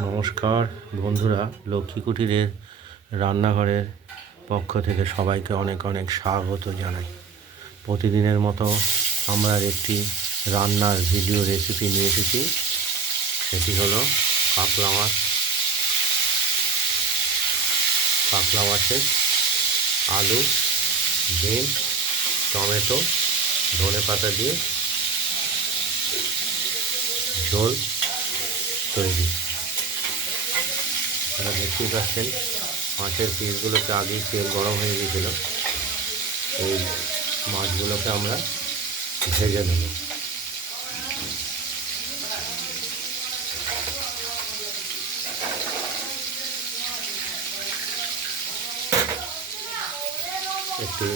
নমস্কার, বন্ধুরা। লক্ষ্মী কুটিরের রান্নাঘরের পক্ষ থেকে সবাইকে অনেক অনেক স্বাগত জানাই। প্রতিদিনের মতো আমরা একটি রান্নার ভিডিও রেসিপি নিয়ে এসেছি। সেটি হলো কাতলা মাছ। কাতলা মাছের আলু বিন টমেটো, ধনে পাতা দিয়ে ঝোল তৈরি। আপনারা দেখতেই পাচ্ছেন, মাছের পিসগুলোকে আগেই তেল গরম হয়ে গিয়েছিল। এই মাছগুলোকে আমরা ভেজে নেব। একটি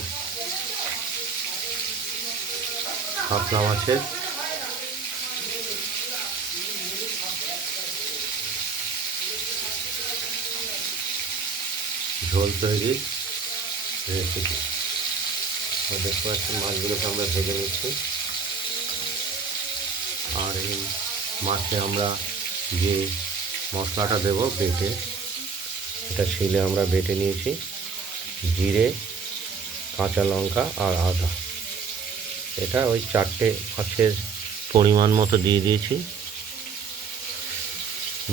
কাতলা মাছের ঝোল তৈরির রেসিপি দেখতে পাচ্ছি মাছগুলোকে আমরা ভেজে নিচ্ছি। আর এই মাছে আমরা যে মশলাটা দেব বেটে, এটা শিলে আমরা বেটে নিয়েছি। জিরে, কাঁচা লঙ্কা আর আদা। এটা ওই চারটে মাছের পরিমাণ মতো দিয়ে দিয়েছি।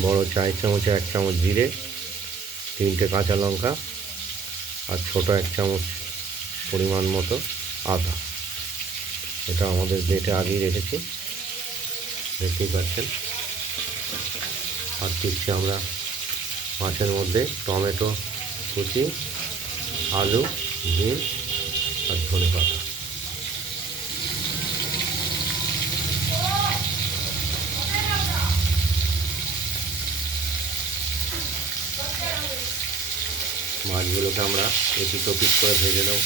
বড় চার চামচে এক চামচ জিরে, তিনটে কাঁচা লঙ্কা আর ছোট এক চামচ পরিমাণ মতো আদা। এটা আমাদের বেটে আগেই রেখেছি। দেখতেই পাচ্ছেন। আর দিচ্ছি আমরা মাছের মধ্যে টমেটো কুচি, আলু ডিম আর ধনে পাতা মাছগুলোকে আমরা একটু টপিক করে ভেজে নেব।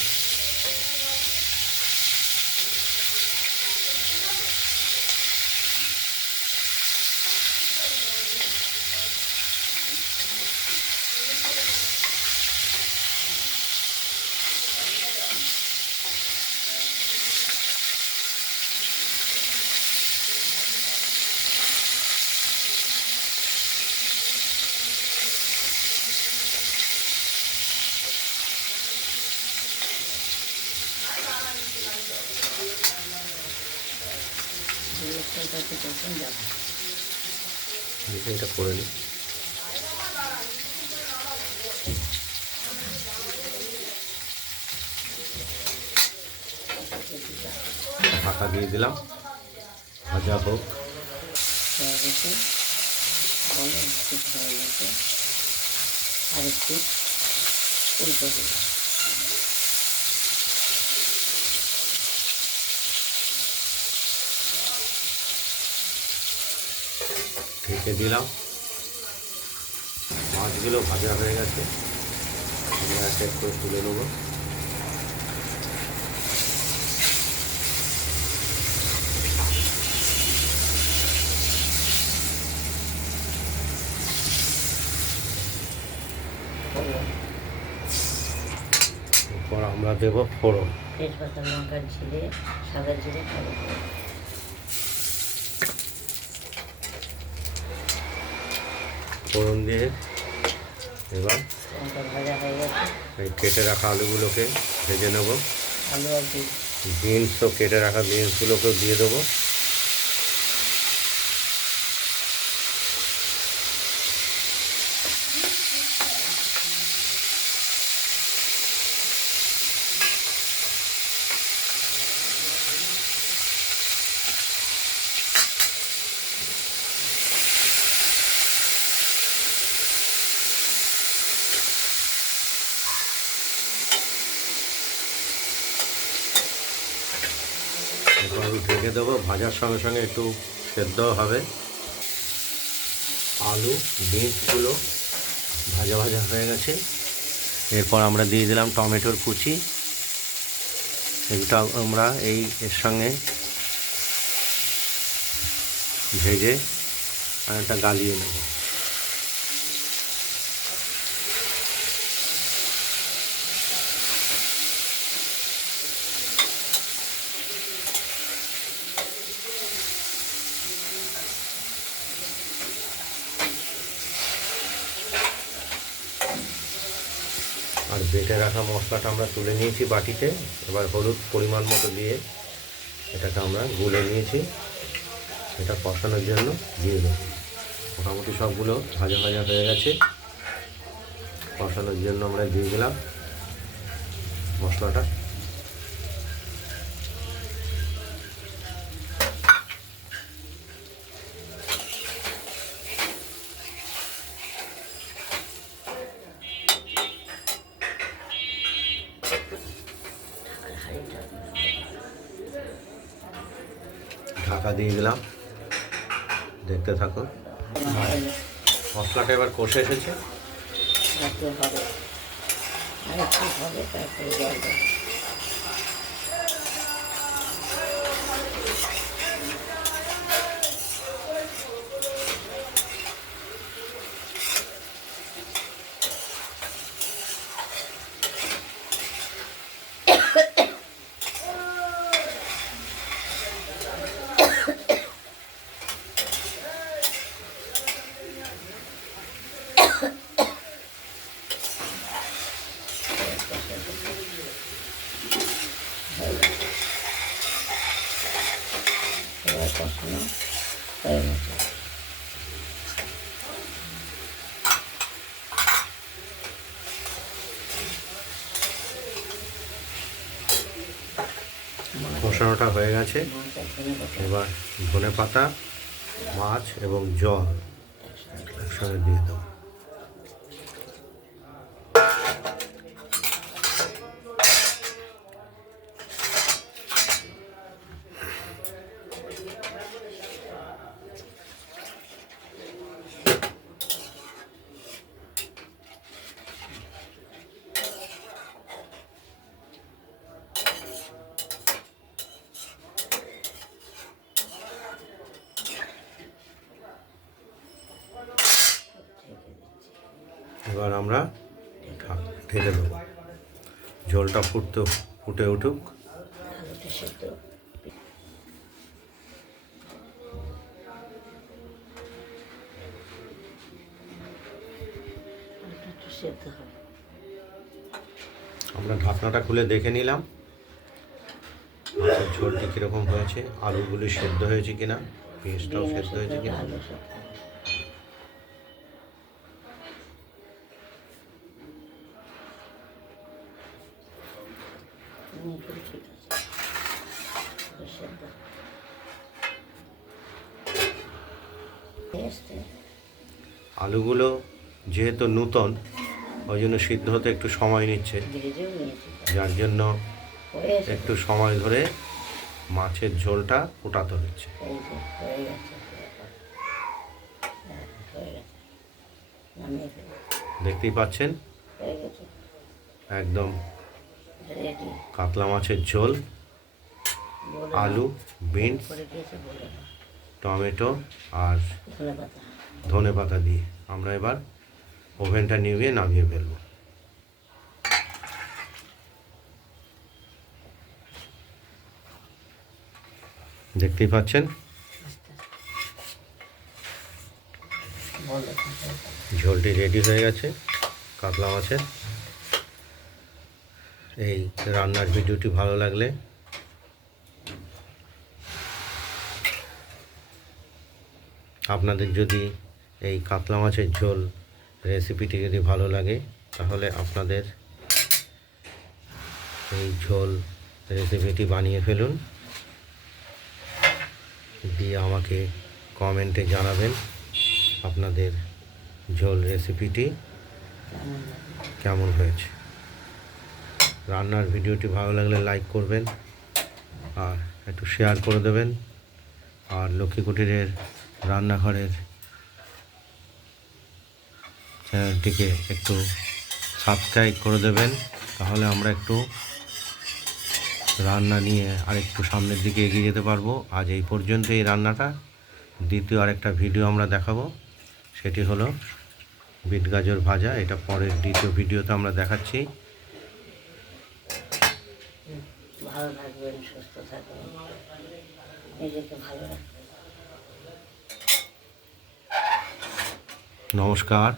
দেখে এটা করে নিই ঢাকা দিয়ে দিলাম। ভাজা হোক। আর একটু উল্টো দিলাম ঢেকে দিলাম। মাছগুলো ভাজা হয়ে গেছে। করে তুলে নেব। আমরা দেব ফোড়ন। তেজপাতা, লঙ্কা, জিরে, সাদা কালো ফোড়ন দিয়ে এবার এই কেটে রাখা আলুগুলোকে ভেজে নেব। বিনসও কেটে রাখা বিনসগুলোকেও দিয়ে দেবো। এরপর আমি ঢেকে দেবো, ভাজার সঙ্গে সঙ্গে একটু সেদ্ধ হবে। আলু বিনসগুলো ভাজা ভাজা হয়ে গেছে। এরপর আমরা দিয়ে দিলাম টমেটোর কুচি। এটা আমরা এই এর সঙ্গে ভেজে আর একটা গালিয়ে নেব। আর বেটে রাখা মশলাটা আমরা তুলে নিয়েছি বাটিতে। এবার হলুদ পরিমাণ মতো দিয়ে এটাকে আমরা গুলে নিয়েছি। এটা কষানোর জন্য দিয়ে দেবো। মোটামুটি সবগুলো ভাজা ভাজা হয়ে গেছে। কষানোর জন্য আমরা দিয়ে দিলাম মশলাটা। ঢাকা দিয়ে দিলাম। দেখতে থাকুন। মশলাটা এবার কষে এসেছে। হবে। কষানোটা হয়ে গেছে। এবার ধনে পাতা মাছ এবং জল একসঙ্গে দিয়ে দেবো। এবার আমরা ঢেলে দেবো। জলটা ফুটতে ফুটে উঠুক। আমরা ঢাকনাটা খুলে দেখে নিলাম। ঝোলটা কীরকম হয়েছে? আলুগুলি সেদ্ধ হয়েছে কিনা? পেঁয়াজটাও সেদ্ধ হয়েছে কিনা? আলুগুলো যেহেতু নূতন ওই জন্য সিদ্ধ হতে একটু সময় নিচ্ছে। যার জন্য একটু সময় ধরে মাছের ঝোলটা ফোটাতে হচ্ছে। হয়ে দেখতেই পাচ্ছেন? একদম রেডি কাতলা মাছের ঝোল আলু বিনস। টমেটো আর ধনে পাতা। দিয়ে। আমরা এবার ওভেনটা নিভিয়ে নামিয়ে ফেলব। দেখতেই পাচ্ছেন? ঝোলটি রেডি হয়ে গেছে কাতলা মাছের। এই রান্নার ভিডিওটি ভালো লাগলে আপনাদের যদি এই কাতলা মাছের ঝোল রেসিপিটি যদি ভালো লাগে, তাহলে আপনাদের এই ঝোল রেসিপিটি বানিয়ে ফেলুন। দিয়ে আমাকে কমেন্টে জানাবেন আপনাদের ঝোল রেসিপিটি কেমন হয়েছে। রান্নার ভিডিওটি ভালো লাগলে লাইক করবেন আর একটু শেয়ার করে দেবেন। আর লক্ষ্মী কুটিরের রান্নাঘরের চ্যানেলটিকে একটু সাবস্ক্রাইব করে দেবেন। তাহলে আমরা একটু রান্না নিয়ে আর একটু সামনের দিকে এগিয়ে যেতে পারব। আজ এই পর্যন্ত এই রান্নাটা। দ্বিতীয় আরেকটা ভিডিও আমরা দেখাবো। সেটি হলো বিট গাজর ভাজা। এটা পরের দ্বিতীয় ভিডিওতে আমরা দেখাচ্ছি। ভালো থাকবেন সুস্থ থাকবেন। নিজেকে ভালো রাখবেন। নমস্কার।